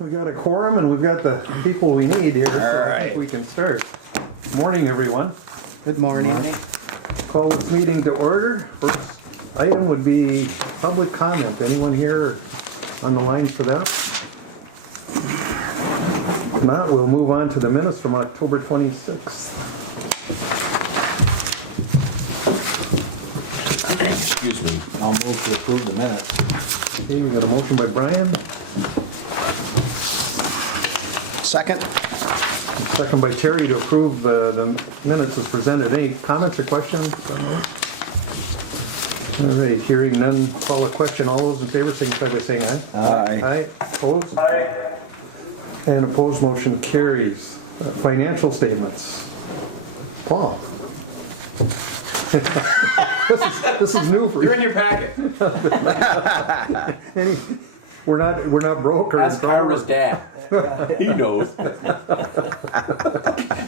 We got a quorum and we've got the people we need here, so I think we can start. Morning, everyone. Good morning. Call this meeting to order. First item would be public comment. Anyone here on the line for that? If not, we'll move on to the minutes from October 26th. Excuse me. I'll move to approve the minutes. Okay, we got a motion by Brian, Second. second by Terry to approve the minutes as presented. Any comments or questions on those? All right, hearing none, call a question. All those in favor signify by saying aye. Aye. Aye. Opposed? Aye. And opposed, motion carries. Financial statements. Paul. This is new for you. You're in your packet. We're not broke or Ask Kyra's dad. He knows. Did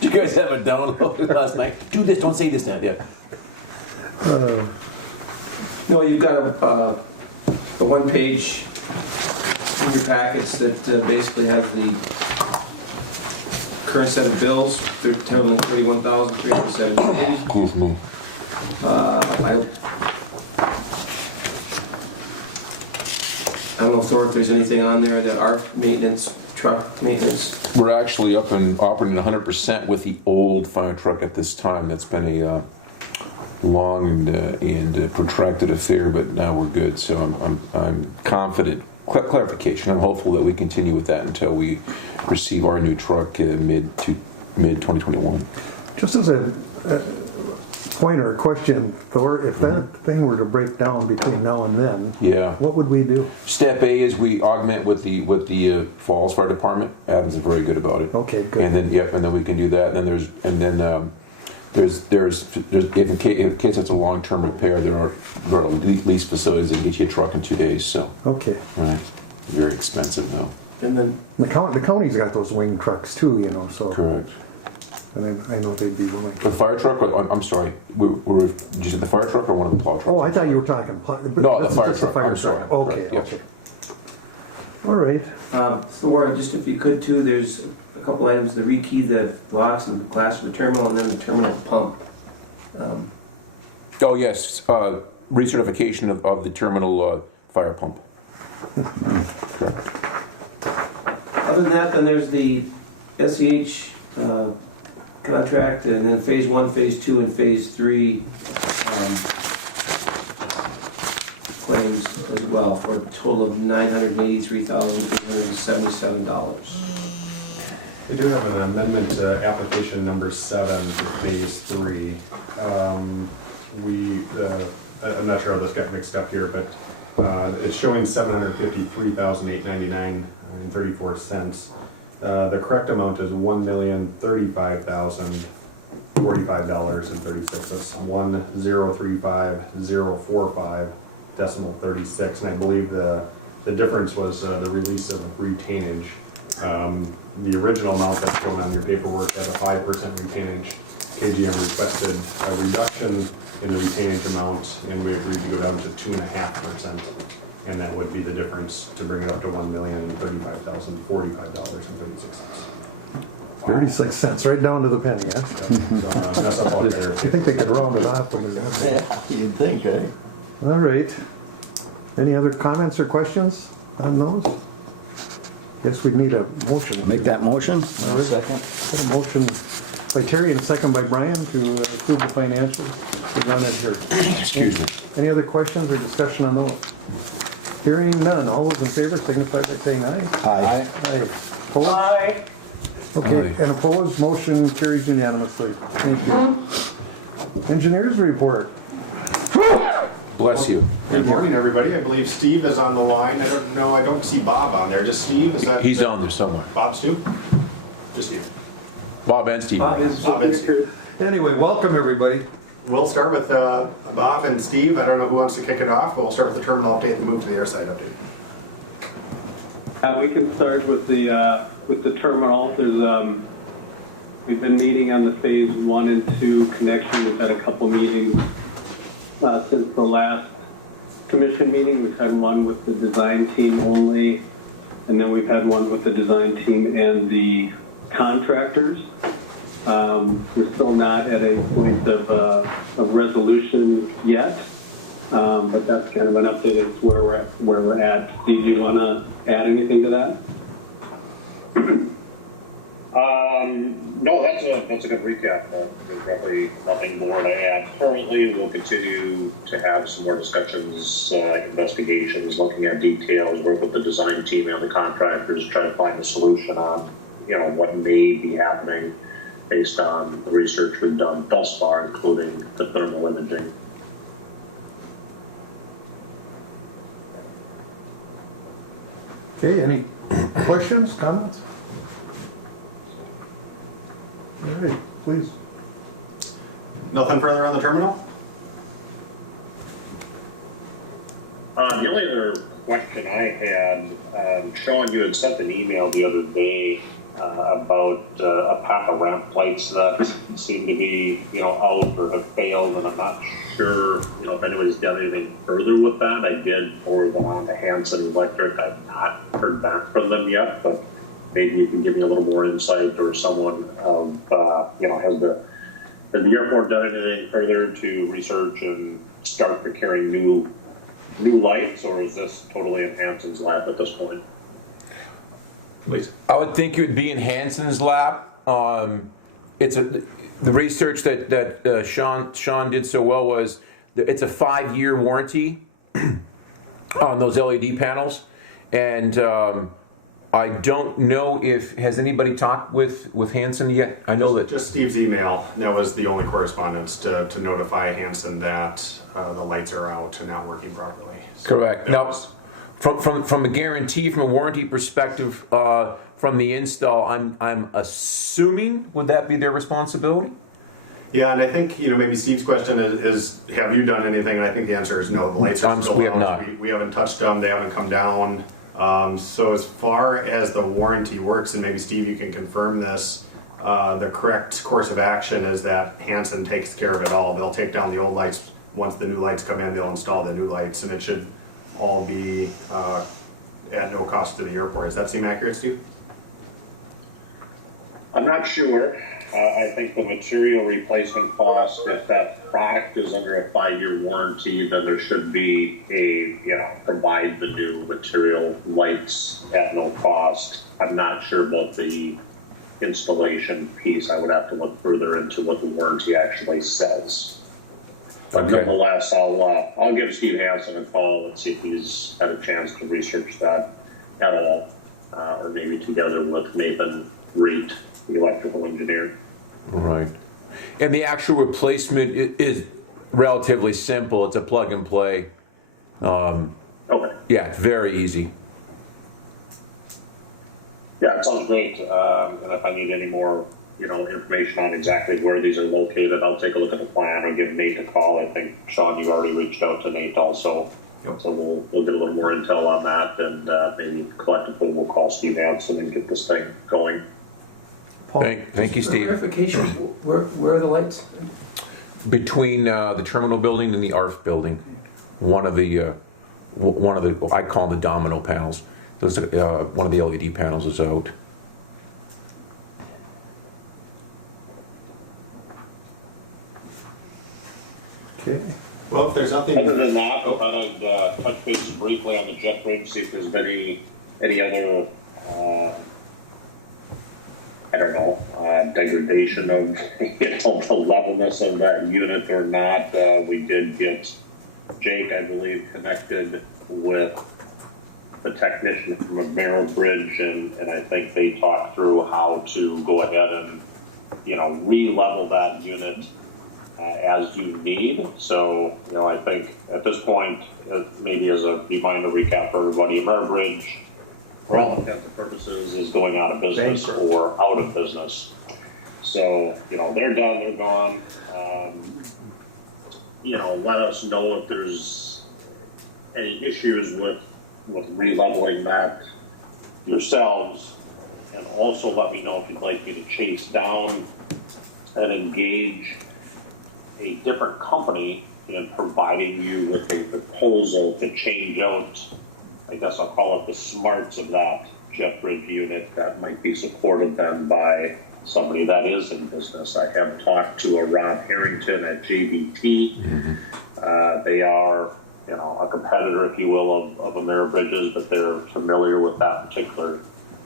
you guys have a download last night? Do this, don't say this now. Yeah. No, you've got a one page in your packets that basically has the current set of bills, totaling $31,370. Excuse me. I don't know, Thor, if there's anything on there that our maintenance, truck maintenance. We're actually up and operating 100% with the old fire truck at this time. That's been a long and protracted affair, but now we're good. So I'm confident. Clarification. I'm hopeful that we continue with that until we receive our new truck mid 2021. Just as a point or a question, Thor, if that thing were to break down between now and then, Yeah. what would we do? Step A is we augment with the Falls Fire Department. Adam's very good about it. Okay, good. And then and then we can do that. And then there's in case it's a long-term repair, there are lease facilities that get you a truck in 2 days. So Okay. right, very expensive though. And then The county's got those wing trucks too, you know, so. Correct. And I know they'd be willing. The fire truck. I'm sorry. Did you say the fire truck or one of the plow trucks? Oh, I thought you were talking. No, the This is fire just the truck. I'm sorry. Okay, Yep. okay. All right. Thor, just if you could too, there's a couple items, the rekey, the locks and the glass of the terminal, and then the terminal pump. Oh yes, recertification of the terminal fire pump. Correct. Other than that, then there's the SEH contract, and then phase 1, phase 2, and phase 3 claims as well, for a total of $983,877. We do have an amendment to application number 7 for phase 3. I'm not sure how this got mixed up here, but it's showing $753,899.34. The correct amount is $1,035,045.36. That's 1,035,045.36, and I believe the difference was the release of retainage. The original amount that's shown on your paperwork had a 5% retainage. KGM requested a reduction in the retainage amount, and we agreed to go down to 2.5%, and that would be the difference to bring it up to $1,035,045.36. 36 cents, right down to the penny, huh? So, that's all there. I think they could round it off when they're done. Yeah, you'd think, eh? All right. Any other comments or questions on those? Guess we'd need a motion. Make that motion. All right. Second. Got a motion by Terry and a second by Brian to approve the financials. We're done it here. Excuse me. Any other questions or discussion on those? Hearing none. All those in favor signify by saying aye. Aye. Aye. Opposed? Aye. Okay, Aye. and opposed, motion carries unanimously. Thank you. Engineers report. Bless you. Good morning, everybody. I believe Steve is on the line. I don't know, I don't see Bob on there. Just Steve, is that? He's on there somewhere. Bob's too? Just Steve. Bob and Steve. Bob is Bob and Steve. Anyway, welcome everybody. We'll start with Bob and Steve. I don't know who wants to kick it off, but we'll start with the terminal update and move to the airside update. We can start with the terminal. There's we've been meeting on the phase 1 and 2 connection. We've had a couple meetings since the last commission meeting. We've had one with the design team only and then we've had one with the design team and the contractors. We're still not at a point of resolution yet, but that's kind of an update as to where we're at. Steve, do you want to add anything to that? No, that's a good recap. There's probably nothing more to add. Currently, we'll continue to have some more discussions, investigations, looking at details, work with the design team and the contractors, try to find a solution on, what may be happening based on the research we've done thus far, including the thermal imaging. Okay, any questions, comments? All right, please. Nothing further on the terminal? The only other question I had, Sean, you had sent an email the other day about a pack of ramp lights that seem to be, out or have failed, and I'm not sure, if anybody's done anything further with that. I did forward them on to Hanson Electric. I've not heard back from them yet, but maybe you can give me a little more insight, or someone of, has the airport done anything further to research and start procuring new lights, or is this totally in Hanson's lab at this point? Please. I would think it would be in Hanson's lab. It's the research that Sean did so well was it's a 5-year warranty on those LED panels, and I don't know if has anybody talked with Hanson yet. I know that Just Steve's email. That was the only correspondence to notify Hanson that the lights are out and not working properly. So correct. that Now, was- from a guarantee, from a warranty perspective, from the install, I'm assuming would that be their responsibility? Yeah, and I think, maybe Steve's question is have you done anything? And I think the answer is no. The lights are still We have out. not. We haven't touched them. They haven't come down. So as far as the warranty works, and maybe Steve, you can confirm this, the correct course of action is that Hanson takes care of it all. They'll take down the old lights. Once the new lights come in, they'll install the new lights, and it should all be at no cost to the airport. Does that seem accurate, Steve? I'm not sure. I think the material replacement cost, if that product is under a 5-year warranty, then there should be provide the new material lights at no cost. I'm not sure about the installation piece. I would have to look further into what the warranty actually says. But Okay. nonetheless, I'll give Steve Hansen a call and see if he's had a chance to research that at all, or maybe together with Nathan Reed, the electrical engineer. Right. And the actual replacement is relatively simple. It's a plug and play. Okay. Yeah, it's very easy. Yeah, it sounds great. And if I need any more, information on exactly where these are located, I'll take a look at the plan or give Nate a call. I think, Sean, you already reached out to Nate also. Yep. So we'll get a little more intel on that, and maybe collectively we'll call Steve Hansen and get this thing going. Paul? Thank you, Steve. Verification, where are the lights? Between the terminal building and the ARF building, one of the I call them the domino panels. Those one of the LED panels is out. Okay. Well, if there's nothing... Other than that, I thought I'd touch base briefly on the jet bridge, see if there's been any other, degradation of the levelness of that unit or not. We did get Jake, I believe, connected with the technician from a Merrill Bridge, and I think they talked through how to go ahead and, re-level that unit as you need. So, I think at this point, maybe as a reminder recap for everybody, Merrill Bridge, for all intents and purposes, is going out of business or out of business. So, they're done, they're gone. Let us know if there's any issues with re-leveling that yourselves, and also let me know if you'd like me to chase down and engage a different company in providing you with a proposal to change out, I guess I'll call it the smarts of that jet bridge unit that might be supported then by somebody that is in business. I have talked to a Rob Harrington at JBT. They are, a competitor, if you will, of Ameribridge's, but they're familiar with that particular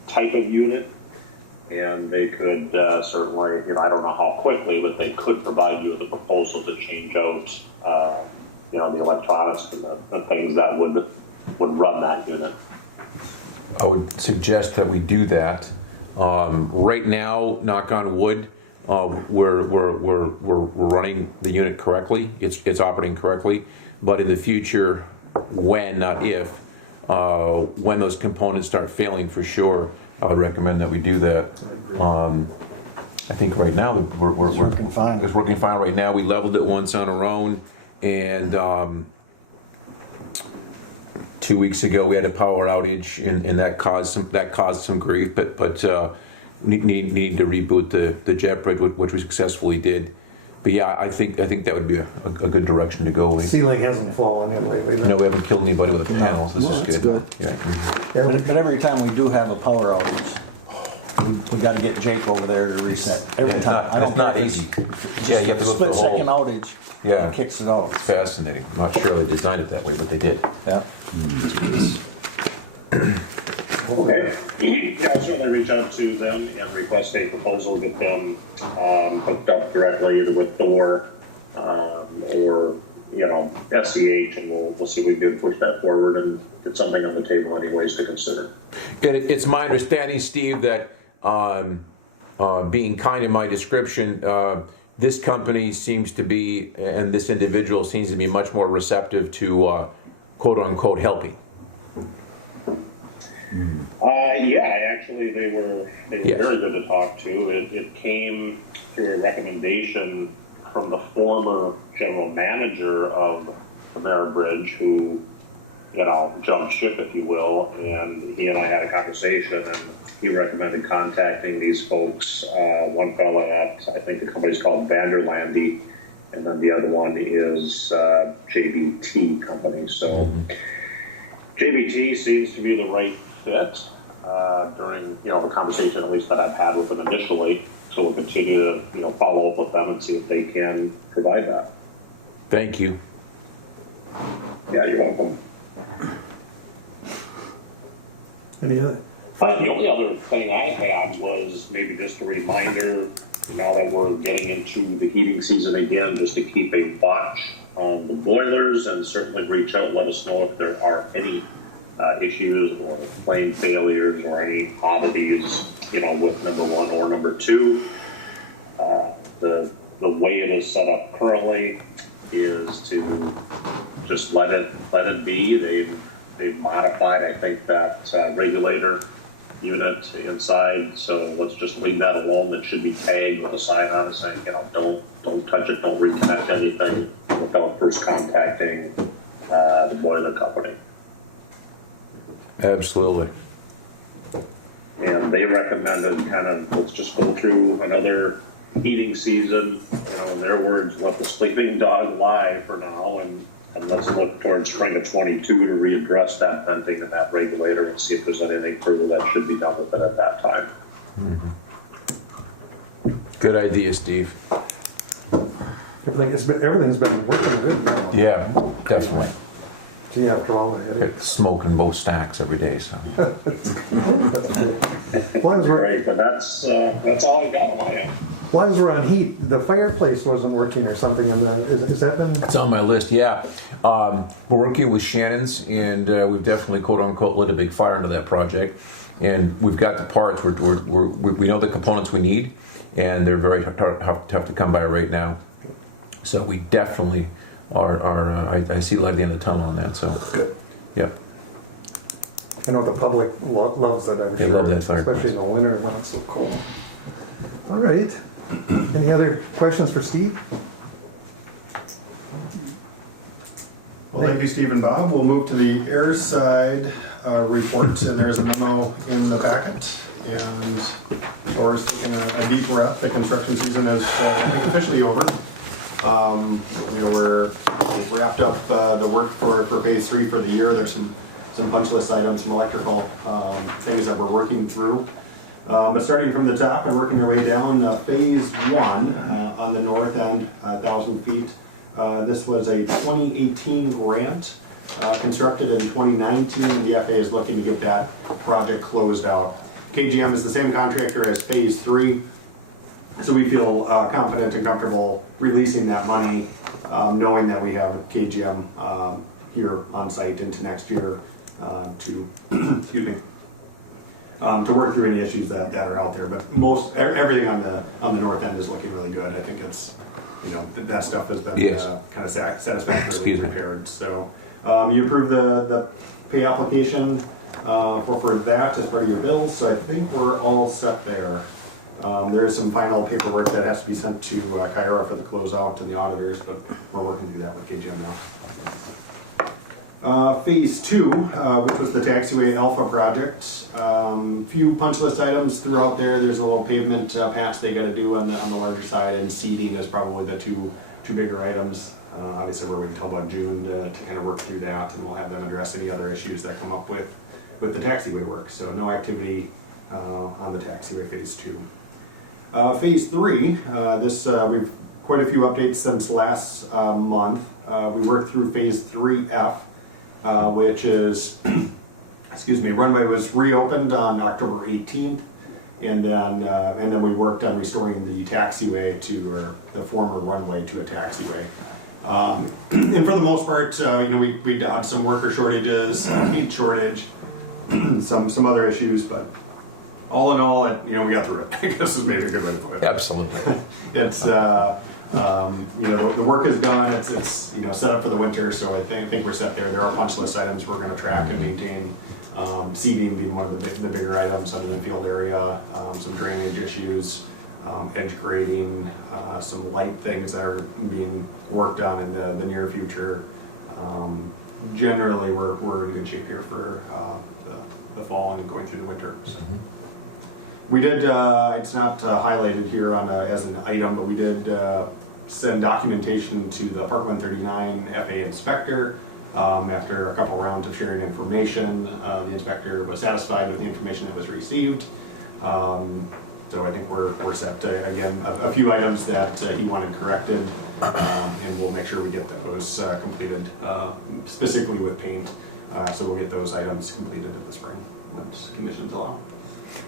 type of unit. And they could certainly, I don't know how quickly, but they could provide you with a proposal to change out, the electronics and the things that would run that unit. I would suggest that we do that. Right now, knock on wood, we're running the unit correctly. It's operating correctly. But in the future, when, not if, when those components start failing for sure, I would recommend that we do that. I think right now we're It's working fine. It's working fine right now. We leveled it once on our own, and 2 weeks ago we had a power outage, and that caused some grief. But need to reboot the jet bridge, which we successfully did. But yeah, I think that would be a good direction to go. Ceiling hasn't fallen in lately. We haven't killed anybody with the panels. This is that's good. good. Yeah. But every time we do have a power outage, we got to get Jake over there to reset. Every time. It's not easy. Yeah, you have to go through the whole. Split-second outage. Yeah. And kicks it out. It's fascinating. I'm not sure they designed it that way, but they did. Yeah. Okay. Yeah, I'll certainly reach out to them and request a proposal, get them hooked up directly either with Thor or SCH, and we'll see if we can push that forward and get something on the table anyways to consider. It's my understanding, Steve, that being kind in my description, this company seems to be, and this individual seems to be much more receptive to quote unquote helping. Actually, they were Yes. very good to talk to. It came through a recommendation from the former general manager of Ameribridge, who jumped ship, if you will, and he and I had a conversation, and he recommended contacting these folks. One fellow at, I think the company's called Vanderlande, and then the other one is JBT company. So JBT seems to be the right fit during the conversation, at least that I've had with them initially. So we'll continue to follow up with them and see if they can provide that. Thank you. Yeah, you're welcome. Any other? The only other thing I had was maybe just a reminder, now that we're getting into the heating season again, just to keep a watch on the boilers and certainly reach out, let us know if there are any issues or flame failures or any oddities, with number one or number two. The way it is set up currently is to just let it be. They've modified, I think, that regulator unit inside, so let's just leave that alone. That should be tagged with a sign on it saying, don't touch it, don't reconnect anything without first contacting the boiler company. Absolutely. And they recommended let's just go through another heating season, in their words, let the sleeping dog lie for now, and let's look towards spring of 22 to readdress that venting and that regulator and see if there's anything further that should be done with it at that time. Good idea, Steve. Everything's been working good now. Yeah, definitely. Gee, after all the headaches. It's smoking both stacks every day, so. As long as we're Great, but that's all I got on my end. As long as we're on heat, the fireplace wasn't working or something, and has that been? It's on my list, yeah. We're working with Shannon's, and we've definitely, quote unquote, lit a big fire into that project. And we've got the parts, we know the components we need, and they're very tough to come by right now. So we definitely I see light at the end of the tunnel on that, so. Good. Yep. I know the public loves it, I'm sure. They love that fireplace. Especially in the winter when it's so cold. All right. Any other questions for Steve? Well, thank you, Steve and Bob. We'll move to the airside report, and there's a memo in the packet. And Laura's taking a deep breath. The construction season is I think officially over. We've wrapped up the work for phase 3 for the year. There's some some punch list items, some electrical things that we're working through. But starting from the top and working our way down, phase 1 on the north end, 1,000 feet. This was a 2018 grant, constructed in 2019. The FAA is looking to get that project closed out. KGM is the same contractor as phase 3, so we feel confident and comfortable releasing that money, knowing that we have KGM here on site into next year to, excuse me, to work through any issues that are out there. But everything on the north end is looking really good. I think it's, you know, that stuff has been Yes. kind of satisfactorily Excuse me. prepared. So you approve the pay application for that as part of your bills. So I think we're all set there. There is some final paperwork that has to be sent to Kyra for the closeout and the auditors, but we're working through that with KGM now. Phase 2, which was the taxiway alpha project. Few punch list items throughout there. There's a little pavement patch they got to do on the larger side, and seeding is probably the two bigger items. Obviously, we're waiting until about June to kind of work through that, and we'll have them address any other issues that come up with the taxiway work. So no activity on the taxiway phase 2. Phase 3, we've quite a few updates since last month. We worked through phase 3F, which is, excuse me, runway was reopened on October 18th, and then we worked on restoring the taxiway or the former runway to a taxiway. And for the most part, you know, we dodged some worker shortages, heat shortage, some other issues, but all in all, you know, we got through it. I guess is maybe a good way to put it. Absolutely. It's you know, the work is done. It's you know, set up for the winter, so I think we're set there. There are punch list items we're going to track and maintain. Seeding being one of the bigger items under the field area. Some drainage issues, edge grading, some light things that are being worked on in the near future. Generally, we're in good shape here for the fall and going through the winter. So. We did, it's not highlighted here as an item, but we did send documentation to the Part 139 FAA inspector. After a couple rounds of sharing information, the inspector was satisfied with the information that was received. So I think we're set to, again, a few items that he wanted corrected, and we'll make sure we get those completed, specifically with paint. So we'll get those items completed in the spring once conditions allow.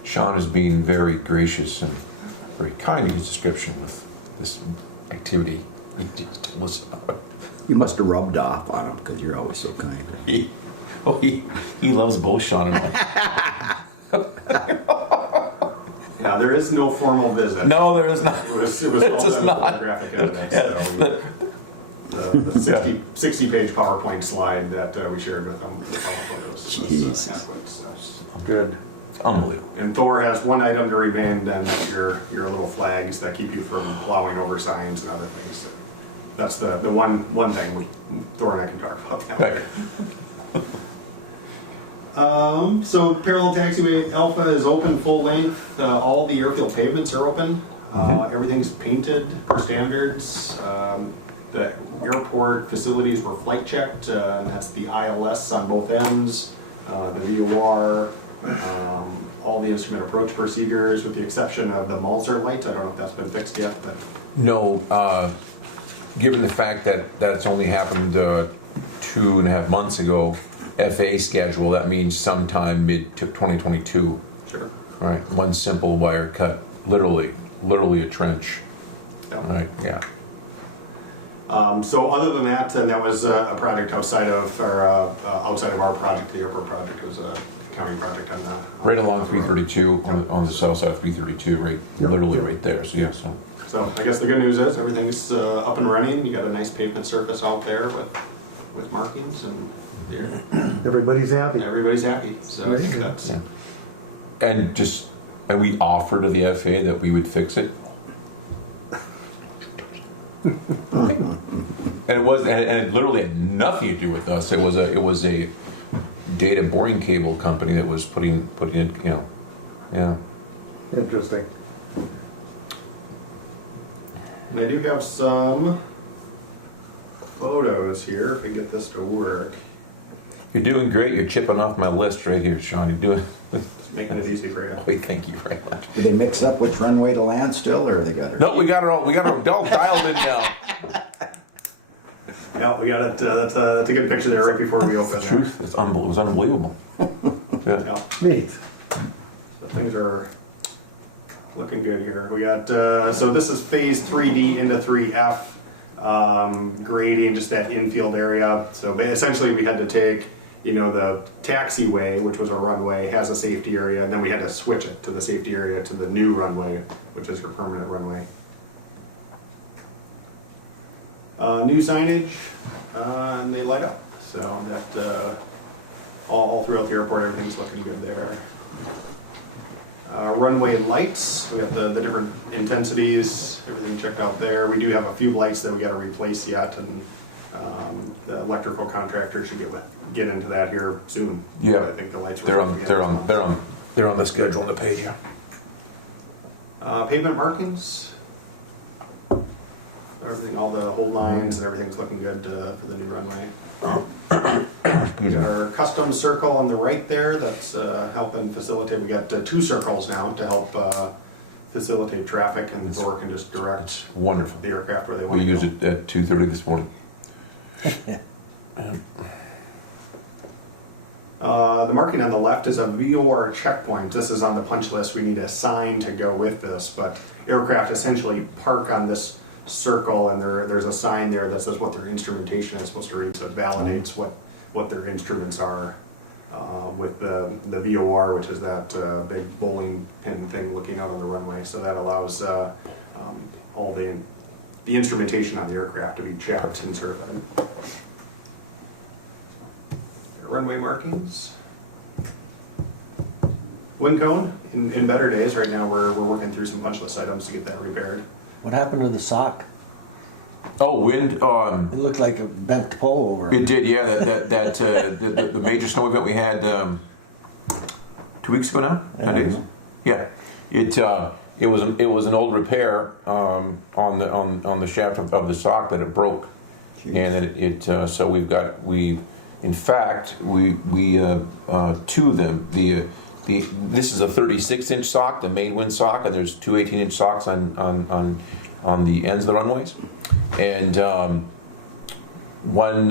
Sean is being very gracious and very kind in his description with this activity. You must have rubbed off on him because you're always so kind. He loves both Sean and I. Yeah, there is no formal visit. No, there is not. It was all It's done not. with photographic evidence. So the 60-page PowerPoint slide that we shared with them with all the photos. Jesus. Good. Unbelievable. And Thor has one item to remain, then your little flags that keep you from plowing over signs and other things. So that's the one thing Thor and I can talk about that later. So parallel taxiway alpha is open full length. All the airfield pavements are open. Everything's painted per standards. The airport facilities were flight checked, and that's the ILS on both ends, the VOR, all the instrument approach procedures, with the exception of the Mulser light. I don't know if that's been fixed yet, but No, given the fact that it's only happened 2.5 months ago, FAA schedule, that means sometime mid-2022. sure. All right, one simple wire cut, literally a trench. Yeah. All right, yeah. So other than that, and that was a project outside of our project, the airport project. It was a county project on that. Right along 332 on the south side of 332, right, literally right there. So yeah, So I guess the good news is everything's up and running. You got a nice pavement surface out there with markings, and Everybody's happy. everybody's happy. So Very good. that's yeah. And we offered to the FAA that we would fix it. And it literally had nothing to do with us. It was a data boring cable company that was putting in, you know, yeah. Interesting. And I do have some photos here, if I get this to work. You're doing great. You're chipping off my list right here, Sean. You're doing. Making it easy for you. Wait, thank you very much. Do they mix up which runway to land still, or they got it? No, we got it all dialed in now. Yeah, we got it. That's a good picture there right before we open. There. Truth, it was unbelievable. Yeah. Yeah. Neat. So things are looking good here. We got, so this is phase 3D into 3F, grading just that infield area. So essentially we had to take, the taxiway, which was a runway, has a safety area, and then we had to switch it to the safety area to the new runway, which is your permanent runway. New signage, and they light up. So that, all throughout the airport, everything's looking good there. Runway lights, we have the different intensities, everything checked out there. We do have a few lights that we got to replace yet, and the electrical contractor should get into that here soon. Yeah, I think the lights they're on the schedule on the page. Yeah. Pavement markings, everything, all the whole lines and everything's looking good for the new runway. We got our custom circle on the right there that's helping facilitate. We got 2 circles now to help facilitate traffic, and Thor can just direct Wonderful. the aircraft where they want We to used go. it at 2:30 this morning. The marking on the left is a VOR checkpoint. This is on the punch list. We need a sign to go with this, but aircraft essentially park on this circle, and there's a sign there that says what their instrumentation is supposed to read, so it validates what their instruments are with the VOR, which is that big bowling pin thing looking out on the runway. So that allows all the instrumentation on the aircraft to be checked and certified. Runway markings. Wind cone, in better days, right now we're working through some punch list items to get that repaired. What happened to the sock? Oh, wind. It looked like a bent pole over. It did, yeah. The major snow event we had 2 weeks ago now. 10 days. Yeah. It was an old repair on the shaft of the sock that it broke. Jeez. And so we in fact we two of them. This is a 36-inch sock, the main wind sock, and there's 2 18-inch socks on the ends of the runways, and one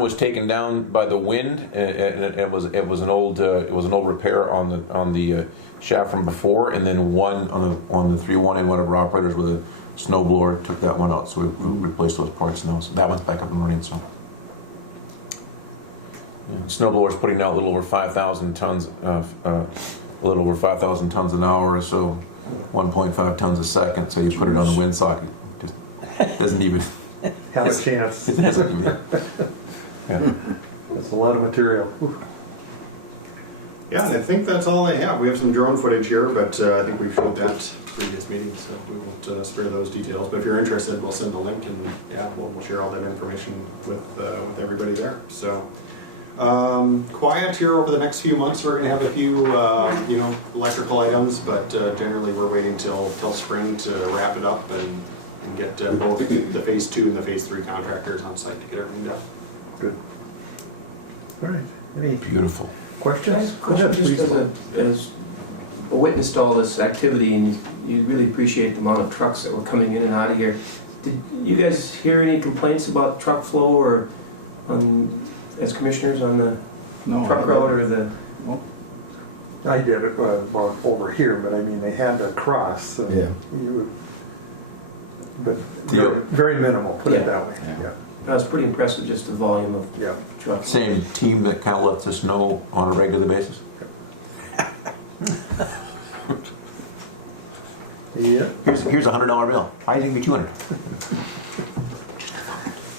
was taken down by the wind, and it was an old repair on the shaft from before, and then one on the 318, one of our operators with a snowblower took that one out, so we replaced those parts now. So that one's back up and running. So. Snowblower's putting out a little over 5,000 tons an hour, or so 1.5 tons a second. So you put it on the windsock, it just doesn't even Have a chance. It doesn't even. Yeah. That's a lot of material. Yeah, and I think that's all I have. We have some drone footage here, but I think we've showed that previous meetings, so we won't spare those details. But if you're interested, we'll send a link, and yeah, we'll share all that information with everybody there. So. Quiet here over the next few months. We're going to have a few, electrical items, but generally we're waiting till spring to wrap it up and get both the phase 2 and the phase 3 contractors on site to get everything done. Good. All right. Any Beautiful. questions? Question, just as a witness to all this activity, and you really appreciate the amount of trucks that were coming in and out of here. Did you guys hear any complaints about truck flow or as commissioners on the truck route or the? I did it over here, but I mean they had to cross. Yeah. But very minimal. Put it that way. Yeah. I was pretty impressed with just the volume of trucks. Same team that kind of lets us know on a regular basis. Yeah. Here's a $100 bill. I think it'd be 200.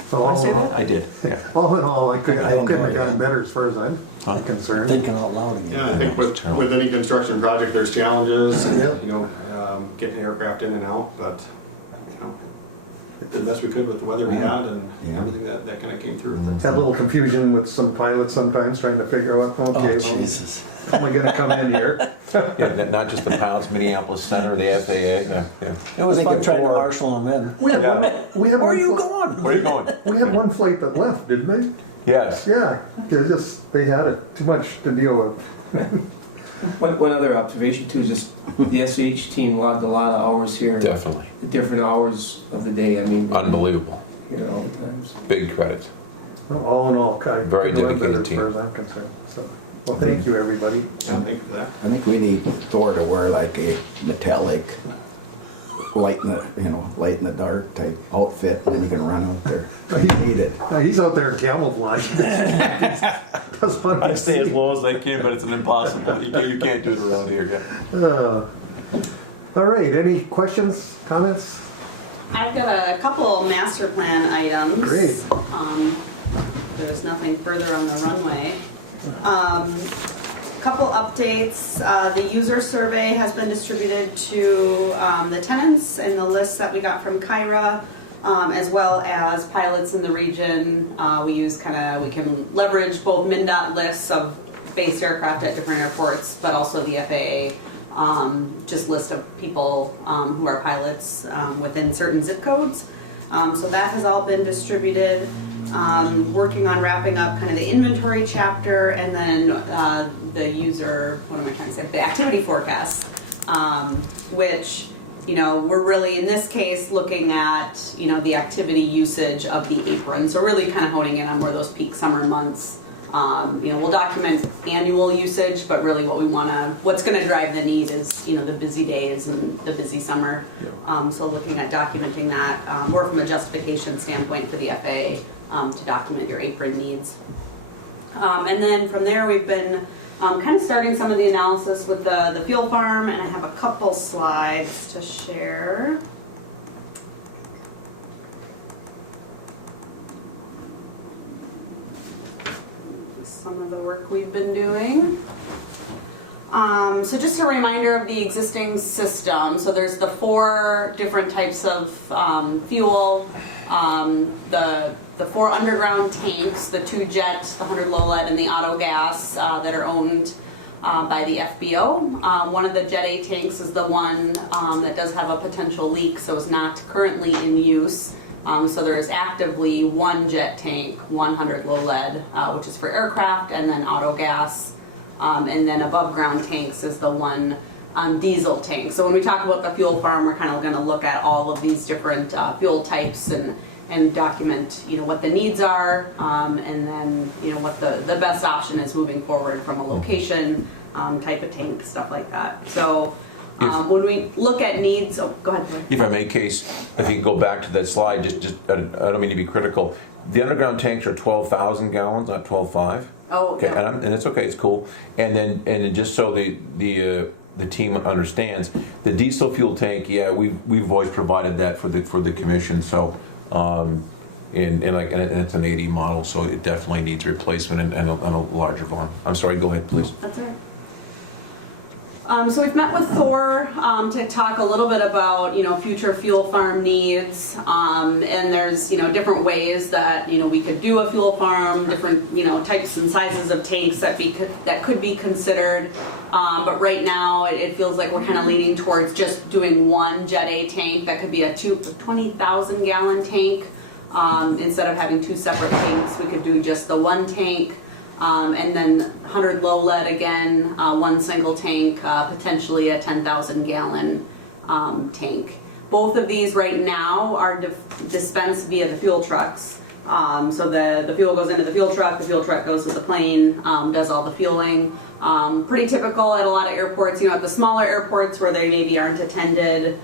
So I say that? I did. Yeah. All in all, I couldn't have enjoyed gotten it. better as far as I'm concerned. Thinking out loud again. Yeah, I think with any construction project, there's challenges, and, getting aircraft in and out, but did the best we could with the weather we had and everything that kind of came through. Had a little confusion with some pilots sometimes trying to figure out, Jesus. how am I going to come in here? Yeah, not just the pilots, Minneapolis Center, the FAA. Yeah. It was fun trying to marshal them in. We had Yeah. one, we had Where one are you flight- going? Where are you going? We had one flight that left, didn't they? Yes. Yeah, they had too much to deal with. One other observation too is just the SH team logged a lot of hours here. Definitely. The different hours of the day. I mean, Unbelievable. here all the times. Big credit. Well, all in all, Very dedicated as team. far as I'm concerned. So, well, thank you, everybody. Thank you for that. I think we need Thor to wear like a metallic, light in the dark type outfit, and then you can run out there. You need it. He's out there camouflage. Doesn't want to see. low as I can, but it's an impossible. You can't do it around here. All right, any questions, comments? I've got a couple master plan items. Great. There's nothing further on the runway. Couple updates. The user survey has been distributed to the tenants in the list that we got from Kyra, as well as pilots in the region. We can leverage both MnDOT lists of based aircraft at different airports, but also the FAA just list of people who are pilots within certain zip codes. So that has all been distributed. Working on wrapping up kind of the inventory chapter, and then the the activity forecast, which, we're really in this case looking at, the activity usage of the apron. So really kind of honing in on where those peak summer months. We'll document annual usage, but really what's going to drive the need is, the busy days and the busy summer. So looking at documenting that more from a justification standpoint for the FAA to document your apron needs. And then from there we've been kind of starting some of the analysis with the fuel farm, and I have a couple slides to share. Some of the work we've been doing. So just a reminder of the existing system. So there's the 4 different types of fuel, the 4 underground tanks, the 2 jet, the 100 low lead, and the auto gas that are owned by the FBO. One of the Jet A tanks is the one that does have a potential leak, so is not currently in use. So there is actively 1 jet tank, 100 low lead, which is for aircraft, and then auto gas. And then above ground tanks is the 1 diesel tank. So when we talk about the fuel farm, we're kind of going to look at all of these different fuel types and document, what the needs are, and then, what the best option is moving forward from a location, type of tank, stuff like that. So when we look at needs, go ahead. If I may, Case, if you can go back to that slide, I don't mean to be critical. The underground tanks are 12,000 gallons, not 12.5. Oh, okay, yeah. and it's okay, it's cool. And then just so the team understands, the diesel fuel tank, yeah, we've always provided that for the commission. So, and it's an 80 model, so it definitely needs replacement and a larger volume. I'm sorry, go ahead, please. That's all right. So we've met with Thor to talk a little bit about, future fuel farm needs, and there's, different ways that, we could do a fuel farm, different, types and sizes of tanks that could be considered. But right now it feels like we're kind of leaning towards just doing 1 Jet A tank that could be a 20,000 gallon tank. Instead of having 2 separate tanks, we could do just the 1 tank. And then 100 low lead again, 1 single tank, potentially a 10,000 gallon tank. Both of these right now are dispensed via the fuel trucks. So the fuel goes into the fuel truck goes to the plane, does all the fueling. Pretty typical at a lot of airports, at the smaller airports where they maybe aren't attended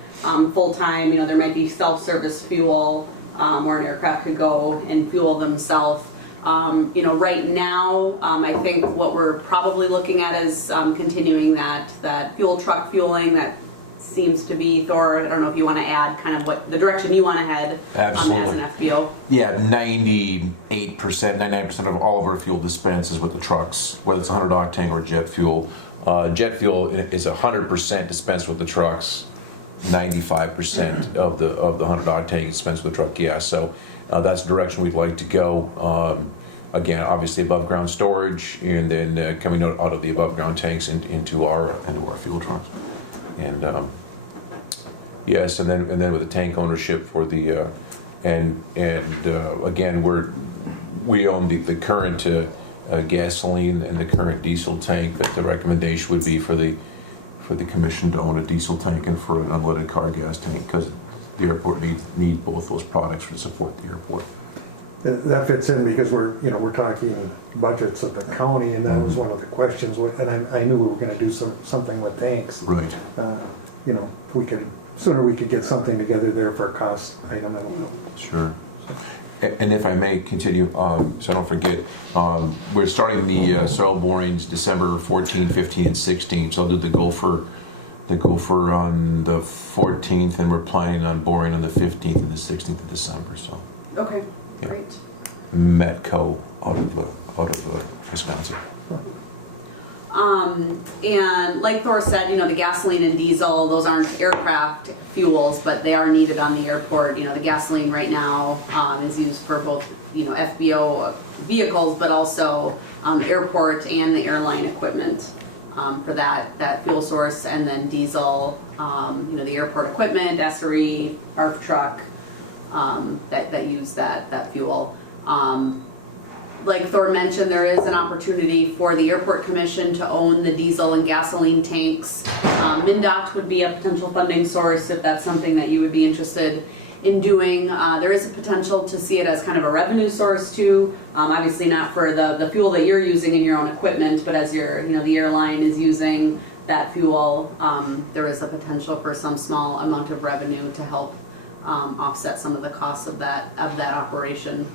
full time, there might be self-service fuel, where an aircraft could go and fuel themselves. Right now, I think what we're probably looking at is continuing that fuel truck fueling that seems to be, Thor, I don't know if you want to add kind of what the direction you want to head as an FBO. Yeah, 98%, 99% of all of our fuel dispenses with the trucks, whether it's 100 octane or jet fuel. Jet fuel is 100% dispensed with the trucks. 95% of the 100 octane dispensed with the truck. Yeah, so that's the direction we'd like to go. Again, obviously above ground storage, and then coming out of the above ground tanks into our fuel trucks. And yes, and then with the tank ownership for the again, we own the current gasoline and the current diesel tank, but the recommendation would be for the commission to own a diesel tank and for an unleaded car gas tank, because the airport need both those products to support the airport. That fits in because we're talking budgets of the county, and that was one of the questions, and I knew we were gonna do something with tanks. Right. Sooner we could get something together there for a cost item, I don't know. Sure. And if I may continue, so I don't forget, we're starting the soil borings December 14, 15, and 16. So I'll do the gopher on the 14th, and we're planning on boring on the 15th and the 16th of December. So. Okay, Yeah. great. Metco out of Wisconsin. And like Thor said, the gasoline and diesel, those aren't aircraft fuels, but they are needed on the airport. The gasoline right now is used for both, FBO vehicles, but also airport and the airline equipment for that fuel source. And then diesel, the airport equipment, SRE, ARF truck that use that fuel. Like Thor mentioned, there is an opportunity for the airport commission to own the diesel and gasoline tanks. MnDOT would be a potential funding source if that's something that you would be interested in doing. There is a potential to see it as kind of a revenue source too. Obviously not for the fuel that you're using in your own equipment, but as the airline is using that fuel, there is a potential for some small amount of revenue to help offset some of the costs of that operation.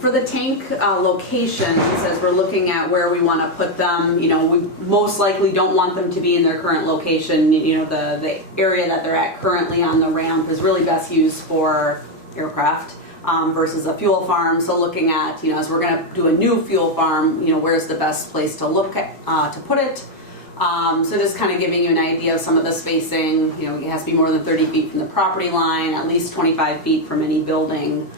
For the tank location, he says we're looking at where we want to put them. We most likely don't want them to be in their current location. The area that they're at currently on the ramp is really best used for aircraft versus a fuel farm. So looking at, as we're going to do a new fuel farm, where's the best place to look at to put it. So just kind of giving you an idea of some of the spacing. It has to be more than 30 feet from the property line, at least 25 feet from any building.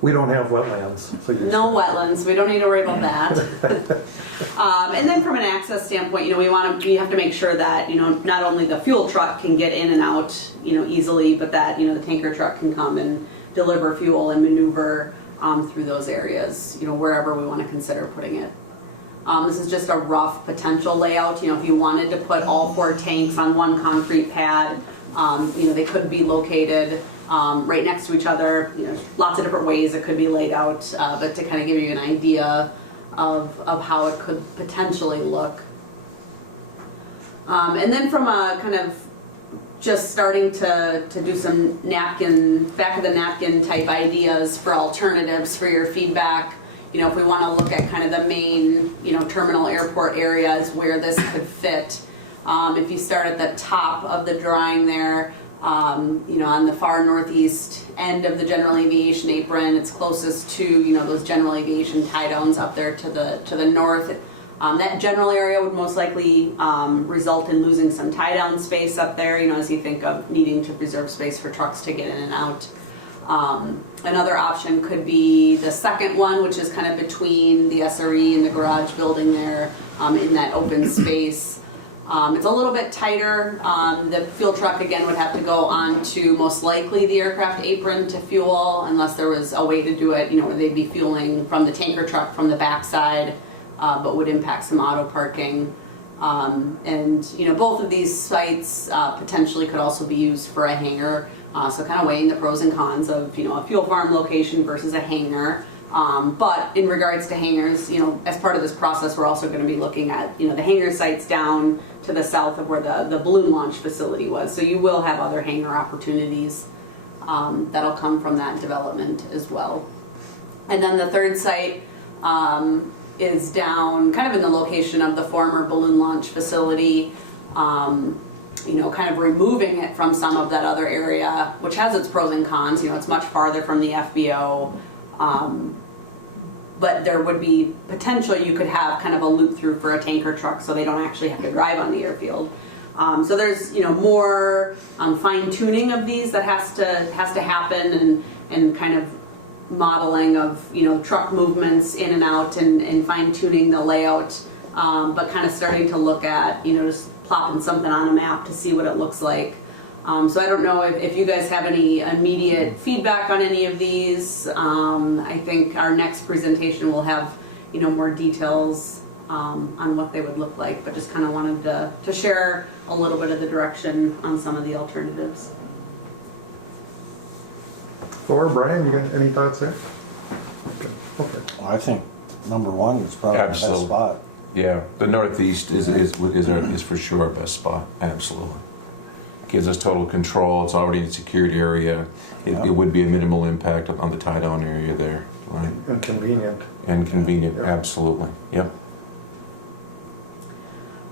We don't have wetlands, so No wetlands, we don't need to worry about that. And then from an access standpoint, we have to make sure that, not only the fuel truck can get in and out, easily, but that, the tanker truck can come and deliver fuel and maneuver through those areas, wherever we want to consider putting it. This is just a rough potential layout. If you wanted to put all 4 tanks on one concrete pad, they could be located right next to each other. Lots of different ways it could be laid out, but to kind of give you an idea of how it could potentially look. And then from a kind of just starting to do some back of the napkin type ideas for alternatives for your feedback. If we want to look at kind of the main, terminal airport areas where this could fit. If you start at the top of the drawing there, on the far northeast end of the general aviation apron, it's closest to, those general aviation tie downs up there to the north. That general area would most likely result in losing some tie down space up there, as you think of needing to preserve space for trucks to get in and out. Another option could be the second one, which is kind of between the SRE and the garage building there, in that open space. It's a little bit tighter. The fuel truck again would have to go onto most likely the aircraft apron to fuel, unless there was a way to do it, where they'd be fueling from the tanker truck from the backside, but would impact some auto parking. And both of these sites potentially could also be used for a hangar. So kind of weighing the pros and cons of a fuel farm location versus a hangar. But in regards to hangars, as part of this process, we're also going to be looking at the hangar sites down to the south of where the balloon launch facility was. So you will have other hangar opportunities that'll come from that development as well. And then the third site is down kind of in the location of the former balloon launch facility. Kind of removing it from some of that other area, which has its pros and cons. It's much farther from the FBO, but there would be potential you could have kind of a loop through for a tanker truck, so they don't actually have to drive on the airfield. So there's more fine tuning of these that has to happen, and kind of modeling of truck movements in and out, and fine tuning the layout, but kind of starting to look at just plopping something on a map to see what it looks like. So I don't know if you guys have any immediate feedback on any of these. I think our next presentation will have, more details on what they would look like, but just kind of wanted to share a little bit of the direction on some of the alternatives. Thor, Brian, you got any thoughts there? Okay. I think number one is probably the best Absolutely. spot. Yeah, the northeast is for sure our best spot, absolutely. Gives us total control, it's already a secured area. It would be a minimal impact on the tie-down area there, right? And convenient. And convenient, Yep. absolutely, yep.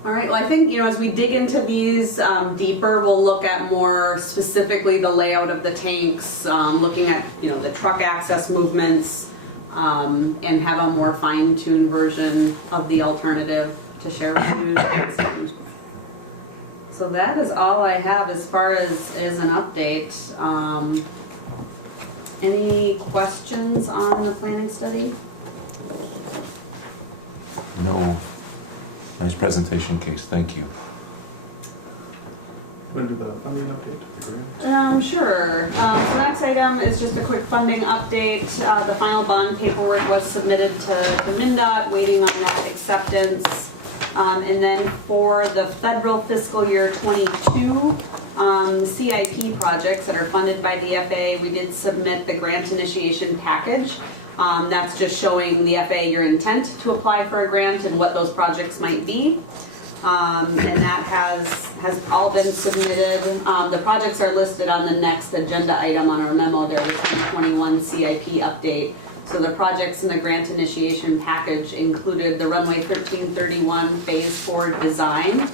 All right, well, I think, as we dig into these deeper, we'll look at more specifically the layout of the tanks, looking at, the truck access movements, and have a more fine-tuned version of the alternative to share with you next time. So that is all I have as far as an update. Any questions on the planning study? No, nice presentation, Case, thank you. Want to do the funding update? The grant? Sure. So the next item is just a quick funding update. The final bond paperwork was submitted to MnDOT, waiting on that acceptance. And then for the federal fiscal year 22 CIP projects that are funded by the FAA, we did submit the grant initiation package. That's just showing the FAA your intent to apply for a grant and what those projects might be. And that has all been submitted. The projects are listed on the next agenda item on our memo there, the 2021 CIP update. So the projects in the grant initiation package included the runway 1331 phase 4 design,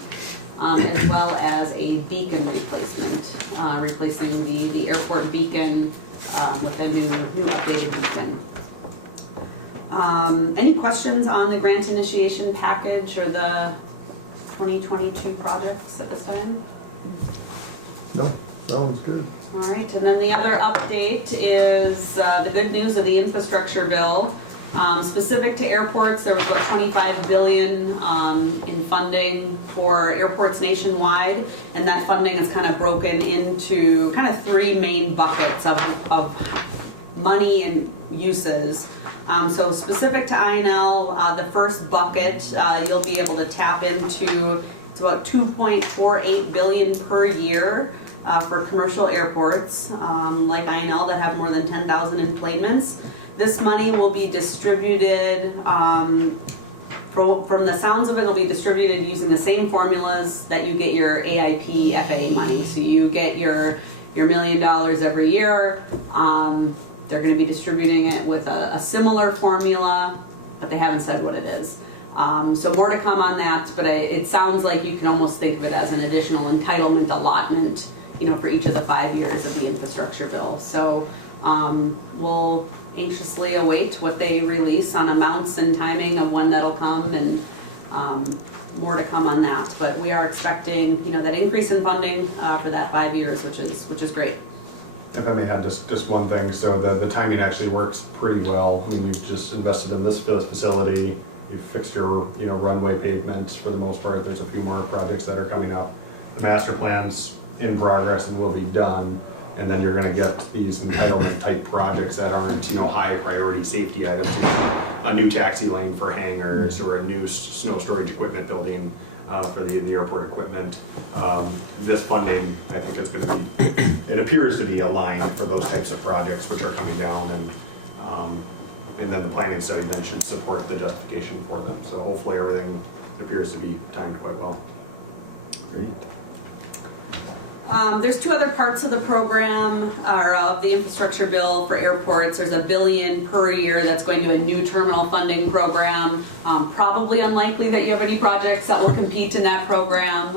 as well as a beacon replacement, replacing the airport beacon with a new updated beacon. Any questions on the grant initiation package or the 2022 projects at this time? No, sounds good. All right, and then the other update is the good news of the infrastructure bill. Specific to airports, there was about $25 billion in funding for airports nationwide, and that funding is kind of broken into kind of three main buckets of money and uses. So specific to INL, the first bucket you'll be able to tap into, it's about $2.48 billion per year for commercial airports like INL that have more than 10,000 enplanements. This money will be distributed, from the sounds of it, it'll be distributed using the same formulas that you get your AIP FAA money. So you get your $1 million every year. They're going to be distributing it with a similar formula, but they haven't said what it is. So more to come on that, but it sounds like you can almost think of it as an additional entitlement allotment, for each of the 5 years of the infrastructure bill. So we'll anxiously await what they release on amounts and timing of when that'll come, and more to come on that. But we are expecting, that increase in funding for that 5 years, which is great. If I may add just one thing, so the timing actually works pretty well. I mean, we've just invested in this facility, you've fixed your runway pavement for the most part. There's a few more projects that are coming up. The master plan's in progress and will be done, and then you're going to get these entitlement type projects that aren't high priority safety items, a new taxi lane for hangars or a new snow storage equipment building for the airport equipment. This funding, I think, is going to be, it appears to be aligned for those types of projects which are coming down, and then the planning study then should support the justification for them. So hopefully everything appears to be timed quite well. Great. There's two other parts of the program, or of the infrastructure bill for airports. There's $1 billion per year that's going to a new terminal funding program. Probably unlikely that you have any projects that will compete in that program,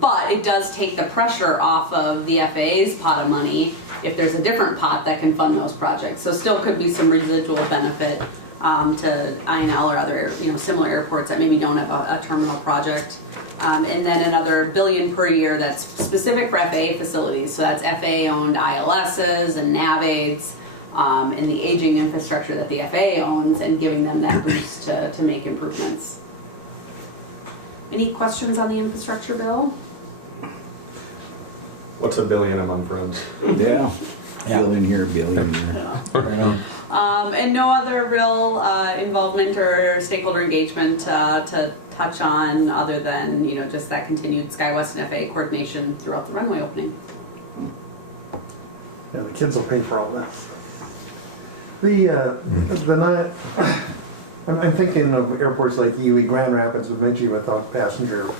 but it does take the pressure off of the FAA's pot of money if there's a different pot that can fund those projects. So still could be some residual benefit to INL or other similar airports that maybe don't have a terminal project. And then another $1 billion per year that's specific for FAA facilities. So that's FAA-owned ILSs and NavAids, and the aging infrastructure that the FAA owns, and giving them that boost to make improvements. Any questions on the infrastructure bill? What's a billion among friends? Yeah. Billion here, billion there. And no other real involvement or stakeholder engagement to touch on other than, just that continued SkyWest and FAA coordination throughout the runway opening. Yeah, the kids will pay for all that. The night, I'm thinking of airports like Erie, Grand Rapids, Bemidji without passenger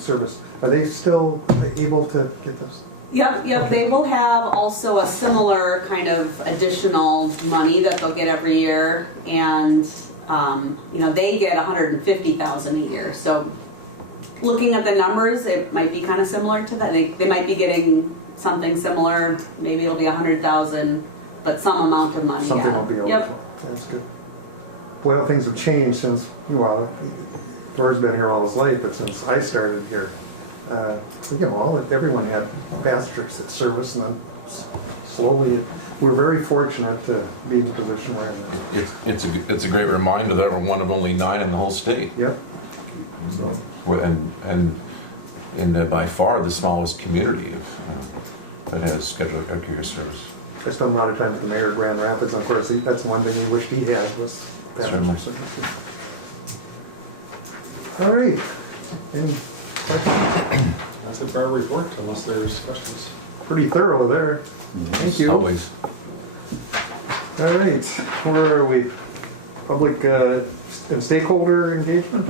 service. Are they still able to get this? Yep, they will have also a similar kind of additional money that they'll get every year, and they get $150,000 a year. So looking at the numbers, it might be kind of similar to that. They might be getting something similar, maybe it'll be $100,000, but some amount of money. Something will be able Yep. to. That's good. Well, things have changed since, Thor's been here all his life, but since I started here, everyone had passenger service, and then slowly, we're very fortunate to be in the position we're in. It's a great reminder that we're one of only 9 in the whole state. Yep. So, And by far the smallest community that has scheduled air carrier service. I spent a lot of time with the mayor of Grand Rapids, and of course, that's one thing he wished he had was passenger Certainly. service. All right. Any questions? That's it for our report, unless there's questions. Pretty thorough there. Thank you. Always. All right, where are we? Public and stakeholder engagement?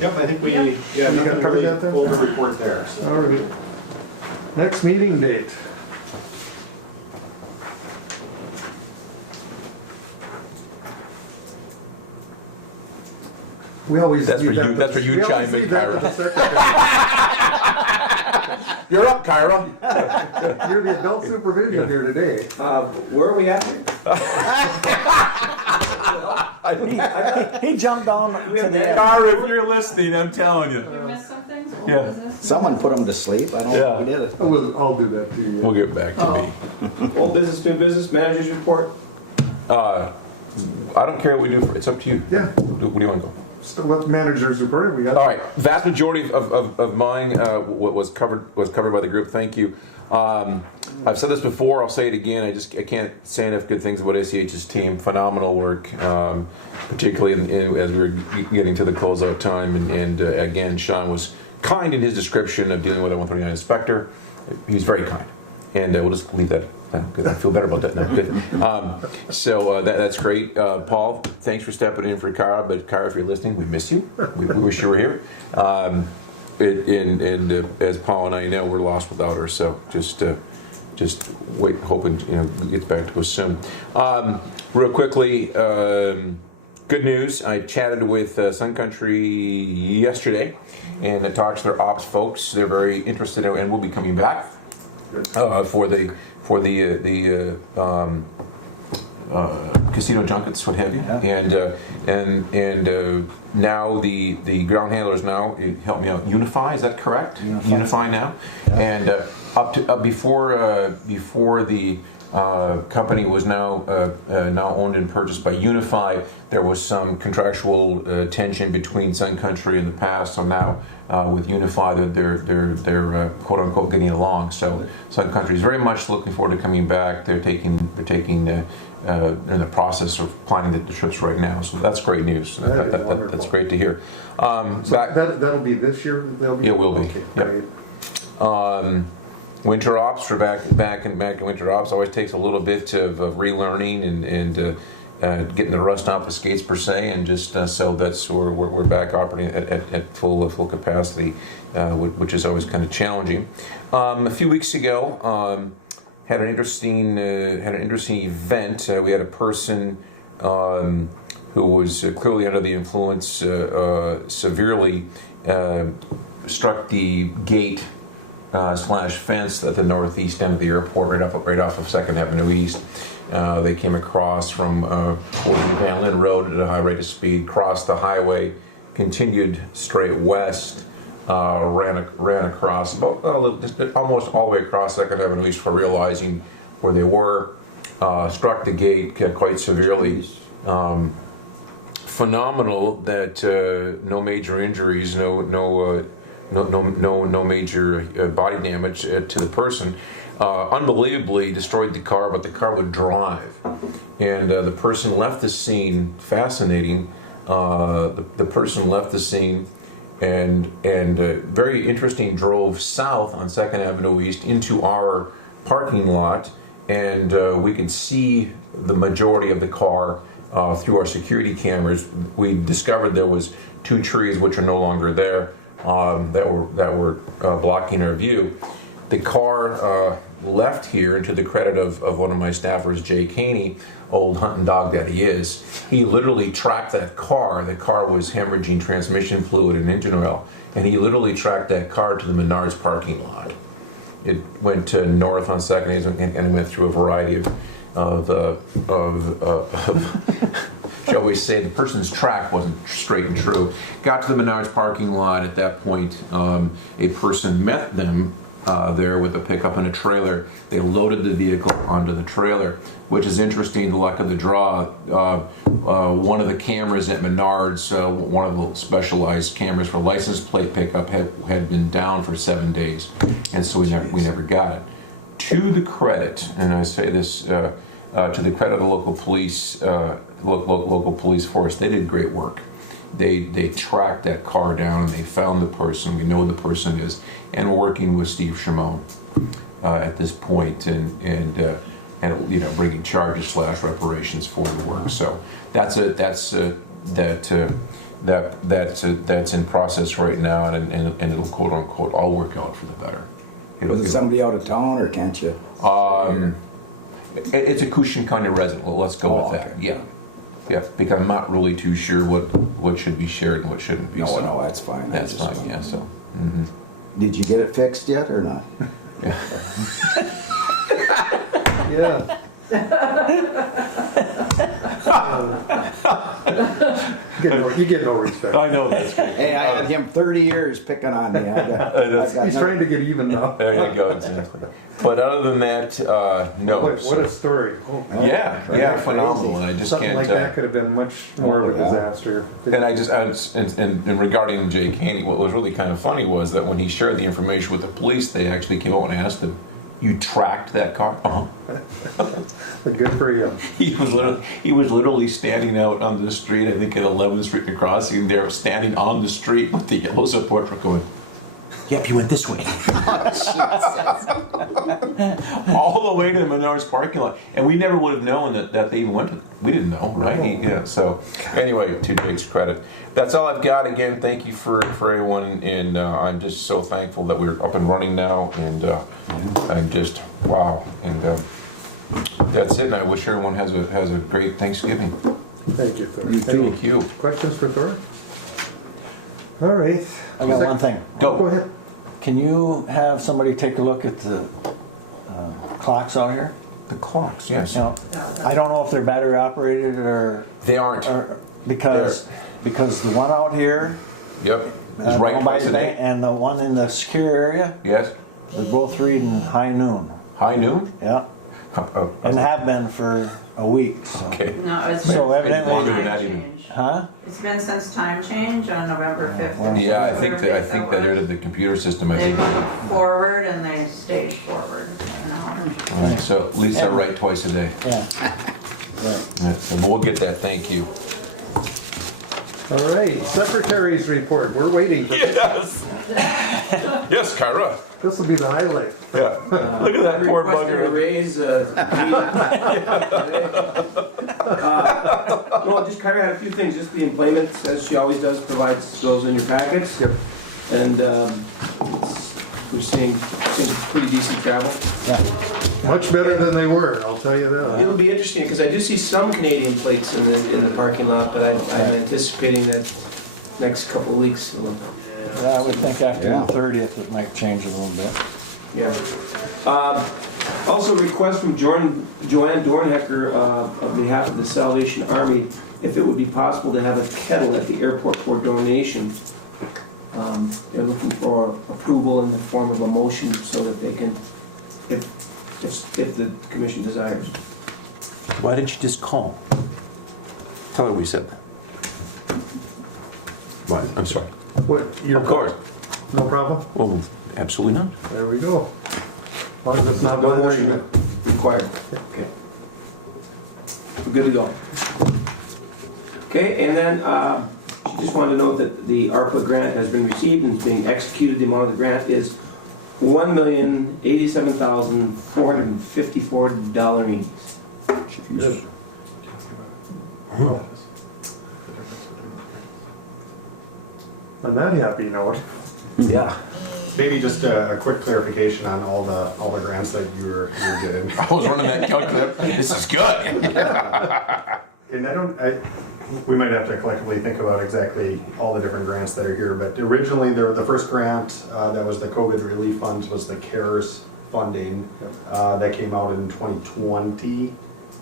Yep, I think we, You got covered that then? Full report there. So. All right. Next meeting date. We always That's leave where you- that that's to- where you we always chime in, leave that to Kyra. the secretary. You're up, Kyra. You're the adult supervision here today. Where are we at? He jumped down to the end. Kyra, if you're listening, I'm telling you. We missed some things? Yeah. Someone put him to sleep. I don't know who did it. I'll do that to you. We'll get back to me. Old business, new business, managers report. I don't care what we do. It's up to you. Yeah. What do you want to go? So what managers report we got? All right. Vast majority of mine was covered by the group. Thank you. I've said this before. I'll say it again. I can't say enough good things about ACH's team. Phenomenal work, particularly as we were getting to the closeout time. And again, Sean was kind in his description of dealing with a 139 inspector. He was very kind, and we'll just leave that. Good. I feel better about that now. Good. So that's great. Paul, thanks for stepping in for Kyra. But Kyra, if you're listening, we miss you. We wish you were here. As Paul and I know, we're lost without her. So just wait, hoping gets back to us soon. Real quickly, good news. I chatted with Sun Country yesterday, and I talked to their ops folks. They're very interested, and will be coming back for the casino junkets, what have you, and now the ground handlers now help me out. Unify, is that correct? Unify now, and before the company was now owned and purchased by Unify, there was some contractual tension between Sun Country in the past. So now with Unify, they're quote unquote getting along. So Sun Country is very much looking forward to coming back. They're taking in the process of planning the trips right now. So that's great news. That's great to hear. That'll be this year. It will be. Okay, Yep. Winter ops, we're back in winter ops. Always takes a little bit of relearning and getting the rust off the skates per se, and just so that's where we're back operating at full capacity, which is always kind of challenging. A few weeks ago, had an interesting event. We had a person who was clearly under the influence, severely struck the gate / fence at the northeast end of the airport, right off of 2nd Avenue East. They came across from Van Linn Road at a high rate of speed, crossed the highway, continued straight west, ran across just almost all the way across 2nd Avenue East for realizing where they were, struck the gate quite severely. Phenomenal that no major injuries, no no major body damage to the person. Unbelievably destroyed the car, but the car would drive, and the person left the scene. Fascinating. The person left the scene, and very interesting. Drove south on 2nd Avenue East into our parking lot, and we could see the majority of the car through our security cameras. We discovered there was 2 trees which are no longer there that were blocking our view. The car left here, and to the credit of one of my staffers, Jay Caney, old hunting dog that he is, he literally tracked that car. The car was hemorrhaging transmission fluid and engine oil, and he literally tracked that car to the Menards parking lot. It went north on 2nd and went through a variety of shall we say, the person's track wasn't straight and true. Got to the Menards parking lot. At that point, a person met them there with a pickup and a trailer. They loaded the vehicle onto the trailer, which is interesting, the luck of the draw. One of the cameras at Menards, one of the specialized cameras for license plate pickup had been down for 7 days, and so we never got it. To the credit, and I say this to the credit of the local police, local police force, they did great work. They tracked that car down and they found the person. We know who the person is, and we're working with Steve Shimon at this point, and bringing charges / reparations for the work. So that's in process right now, and it'll quote unquote all work out for the better. Was it somebody out of town, or can't you? It's a Cushion County resident. Well, let's go with that. Okay. Yeah, because I'm not really too sure what should be shared and what shouldn't be. No, that's fine. That's fine. Yeah. So. Did you get it fixed yet, or not? Yeah. You get no respect. I know that's great. Hey, I had him 30 years picking on me. He's trying to get even now. There you go. Exactly. But other than that, no. What a story. Oh, Yeah, phenomenal. And I just something can't. like that could have been much more of a disaster. And regarding Jay Caney, what was really kind of funny was that when he shared the information with the police, they actually came out and asked him, "You tracked that car?" But good for him. He was literally standing out on the street, I think at 11th Street and Crossing, there, standing on the street with the yellow support truck going, "Yep, you went this way." All the way to the Menards parking lot. And we never would have known that they even went to, we didn't know, right? So anyway, to Jake's credit. That's all I've got. Again, thank you for everyone, and I'm just so thankful that we're up and running now, and I'm just, wow. And that's it, and I wish everyone has a great Thanksgiving. Thank you, Thor. Thank you. Questions for Thor? All right. I got one thing. Go ahead. Can you have somebody take a look at the clocks out here? The clocks, yes. You know, I don't know if they're battery operated or They aren't. because the one out here Yep. Is right down by twice a the day. bank, and the one in the secure area, Yes. they're both reading high noon. High noon? Yeah, and have been for a week. So. Okay. No, it's So been evidently- Longer than time that even. change. Huh? It's been since time change on November 5th. Yeah, I think that out of the computer system. I They think. went forward and they stayed forward. All right, so at least I write twice a day. Yeah. Yeah, so we'll get that. Thank you. All right, Secretary's report. We're waiting for this. Yes. Yes, Kyra. This will be the highlight. Yeah. Look at that poor Requesting a bugger. raise. No, just Kyra had a few things. Just the employment, as she always does, provides those in your packets. Yep. And we're seeing pretty decent travel. Much better than they were, I'll tell you that. It'll be interesting because I do see some Canadian plates in the parking lot, but I'm anticipating that next couple of weeks. Yeah, I would think after Yeah. the 30th it might change a little bit. Yeah. Also, request from Joanne Dornhecker on behalf of the Salvation Army, if it would be possible to have a kettle at the airport for donation. They're looking for approval in the form of a motion so that they can, if the commission desires. Why didn't you just call? Tell her we said that. What? I'm sorry. What, your Of course. No problem? Well, absolutely not. There we go. As long as it's not No bothering motion you. required. Okay. We're good to go. Okay, and then, she just wanted to note that the ARPA grant has been received and is being executed. The amount of the grant is $1,087,454. Good. On that happy note, Yeah. Maybe just a quick clarification on all the grants that you're getting. I was running that calculator. This is good. And we might have to collectively think about exactly all the different grants that are here, but originally the first grant that was the COVID relief funds was the CARES funding that came out in 2020,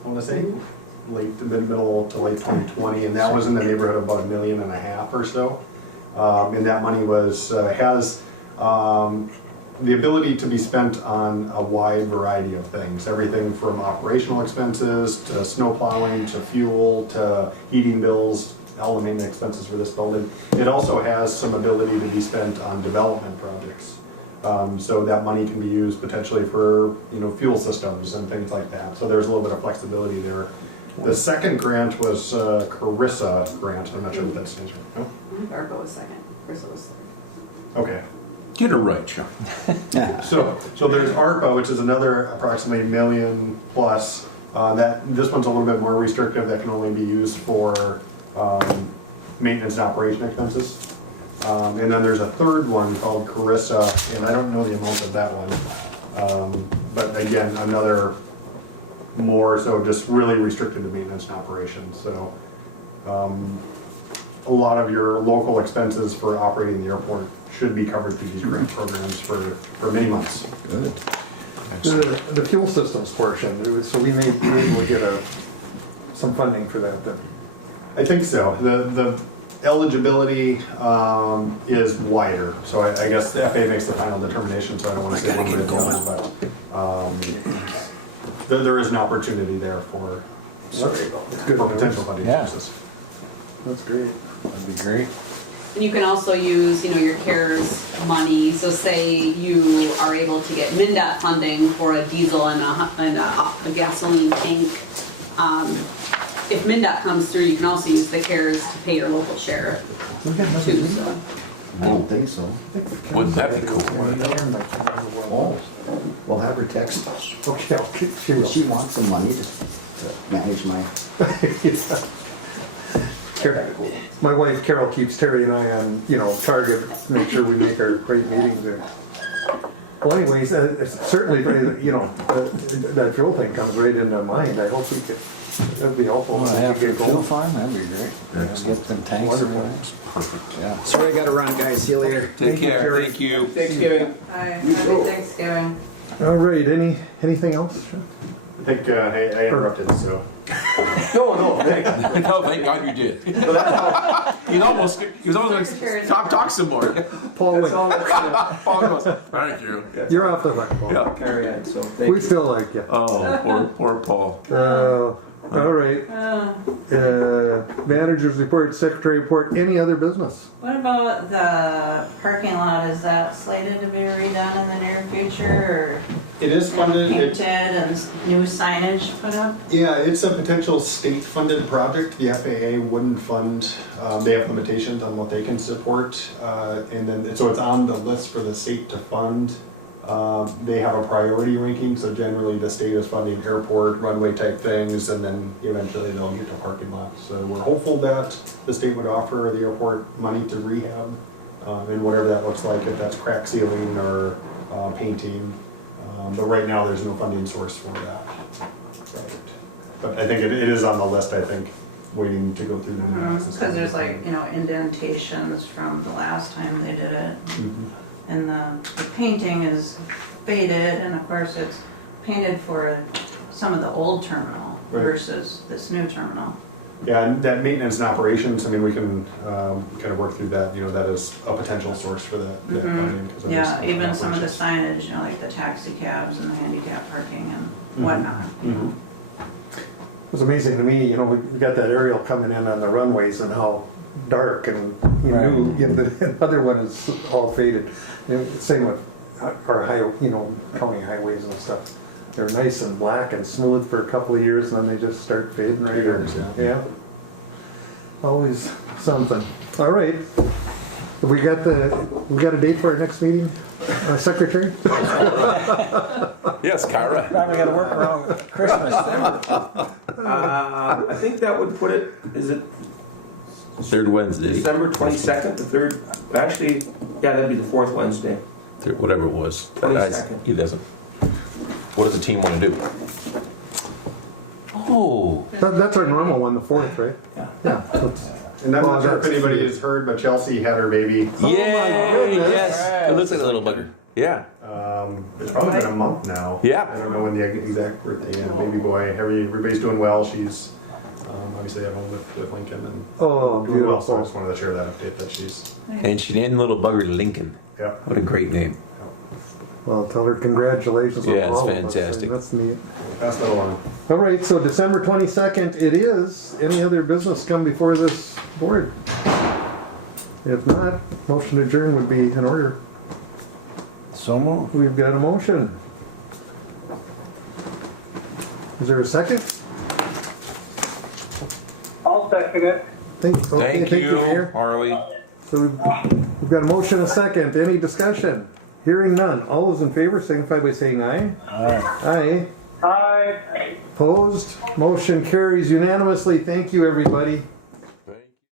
I want to say, middle to late 2020, and that was in the neighborhood of about $1.5 million or so. And that money has the ability to be spent on a wide variety of things, everything from operational expenses to snow plowing to fuel to heating bills, all the main expenses for this building. It also has some ability to be spent on development projects. So that money can be used potentially for fuel systems and things like that. So there's a little bit of flexibility there. The second grant was Carissa grant. I'm not sure what that stands for. No? ARPA was second, Chris was third. Okay. Get it right, Sean. So there's ARPA, which is another approximately $1 million plus. This one's a little bit more restrictive. That can only be used for maintenance and operation expenses. And then there's a third one called Carissa, and I don't know the amount of that one. But again, another more so just really restricted to maintenance and operations. So a lot of your local expenses for operating the airport should be covered through these grant programs for many months. Good. the fuel systems portion, so we may be able to get some funding for that then. I think so. The eligibility is wider, so I guess the FAA makes the final determination, so I don't want to say one way or the other, but there is an opportunity there for potential funding sources. That's great. That'd be great. And you can also use, your CARES money, so say you are able to get MnDOT funding for a diesel and a gasoline tank. If MnDOT comes through, you can also use the CARES to pay your local share too, so. I don't think so. Wouldn't that be cool? Oh, we'll have her text us. Okay, She wants some money to manage my. My wife Carol keeps Terry and I on, target, to make sure we make our great meetings there. Well, anyways, certainly, that fuel thing comes right into mind. I hope we could, that'd be helpful. Well, if we after could a get fuel going. farm, that'd be great. Get them tanks and everything. Perfect. Yeah. Sorry, I gotta run, guys. See you later. Take care. Terry. Thank you. Thanksgiving. Hi, happy Thanksgiving. All right, anything else? I think I interrupted, so. No, thanks. No, thank God you did. He was almost like, talk some more. Paul, That's all that's Paul goes, thank you. you're off the hook, Paul. Yeah. carry on, so thank We you. still like you. Oh, poor Paul. All right. Manager's report, secretary report, any other business? What about the parking lot? Is that slated to be redone in the near future It is or funded. painted and new signage put up? Yeah, it's a potential state-funded project. The FAA wouldn't fund, they have limitations on what they can support. So it's on the list for the state to fund. They have a priority ranking, so generally the state is funding airport, runway type things, and then eventually they'll get to parking lots. So we're hopeful that the state would offer the airport money to rehab, and whatever that looks like, if that's crack sealing or painting. But right now, there's no funding source for that. But I think it is on the list, I think, waiting to go through the analysis. Because there's indentations from the last time they did it. And the painting is faded, and of course it's painted for some of the old terminal versus this new terminal. Yeah, and that maintenance and operations, we can kind of work through that, that is a potential source for that funding. 'Cause it is Yeah, even some of the operations. signage, like the taxi cabs and the handicap parking and whatnot. It was amazing to me, we got that aerial coming in on the runways and how dark and you knew, the other one is all faded. And same with our county highways and stuff. They're nice and black and smooth for a couple of years, and then they just start fading right Years, out. Yeah. Always something. All right. We got a date for our next meeting, Secretary? Yes, Kyra. Probably gotta work around Christmas. I think that would put it, is it Third Wednesday. December 22nd, the third, actually, yeah, that'd be the fourth Wednesday. Whatever it was. 22nd. He doesn't. What does the team want to do? Oh. That's our normal one, the 4th, right? Yeah. Yeah. And I'm not sure if that's- anybody has heard, but Chelsea had her baby. Yay! goodness. Yes. It looks like a little bugger. Yeah. It's probably been a month now. Yeah. I don't know when the exact birthday. Yeah, baby boy. Everybody's doing well. She's obviously at home with Lincoln and Oh, doing well. So I beautiful. just wanted to share that update that she's. And she named the little bugger Lincoln. Yeah. What a great name. Well, tell her congratulations on Yeah, it's all of us. fantastic. That's neat. Pass that along. All right, so December 22nd it is. Any other business come before this board? If not, motion to adjourn would be in order. So moved. We've got a motion. Is there a second? I'll second it. Thank you, Mayor. Harley. So we've got a motion, a second. Any discussion? Hearing none. All those in favor signify by saying aye. Aye. Aye. Opposed? Motion carries unanimously. Thank you, everybody.